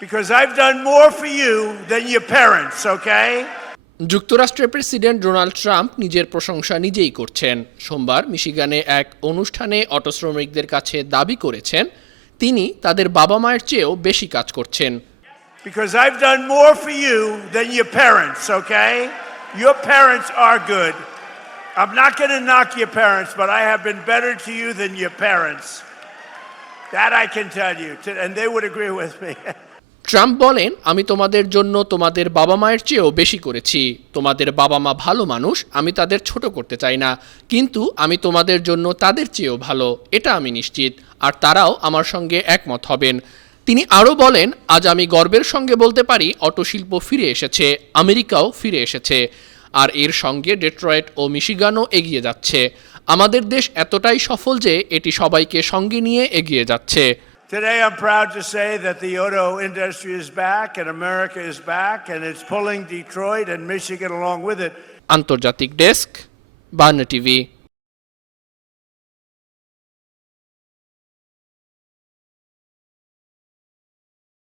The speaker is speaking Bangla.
Because I've done more for you than your parents, okay? যুক্তরাষ্ট্রের প্রেসিডেন্ট ডোনাল্ড ট্রাম্প নিজের প্রশংসা নিজেই করছেন। সোমবার মিশিগানে এক অনুষ্ঠানে অটো শ্রমিকদের কাছে দাবি করেছেন তিনি তাদের বাবা মায়ের চেয়েও বেশি কাজ করছেন। Because I've done more for you than your parents, okay? Your parents are good. I'm not going to knock your parents, but I have been better to you than your parents. That I can tell you, and they would agree with me. Trump বলেন, আমি তোমাদের জন্য তোমাদের বাবা মায়ের চেয়েও বেশি করেছি। তোমাদের বাবা মা ভালো মানুষ, আমি তাদের ছোট করতে চাই না, কিন্তু আমি তোমাদের জন্য তাদের চেয়েও ভালো, এটা আমি নিশ্চিত, আর তারাও আমার সঙ্গে একমত হবেন। তিনি আরও বলেন, আজ আমি গর্বের সঙ্গে বলতে পারি অটো শিল্প ফিরে এসেছে, আমেরিকাও ফিরে এসেছে, আর এর সঙ্গে ডেট্রয়েট ও মিশিগানও এগিয়ে যাচ্ছে। আমাদের দেশ এতটাই সফল যে এটি সবাইকে সঙ্গে নিয়ে এগিয়ে যাচ্ছে। Today I'm proud to say that the auto industry is back and America is back and it's pulling Detroit and Michigan along with it. আন্তর্জাতিক ডেস্ক, বার্ন টিভি।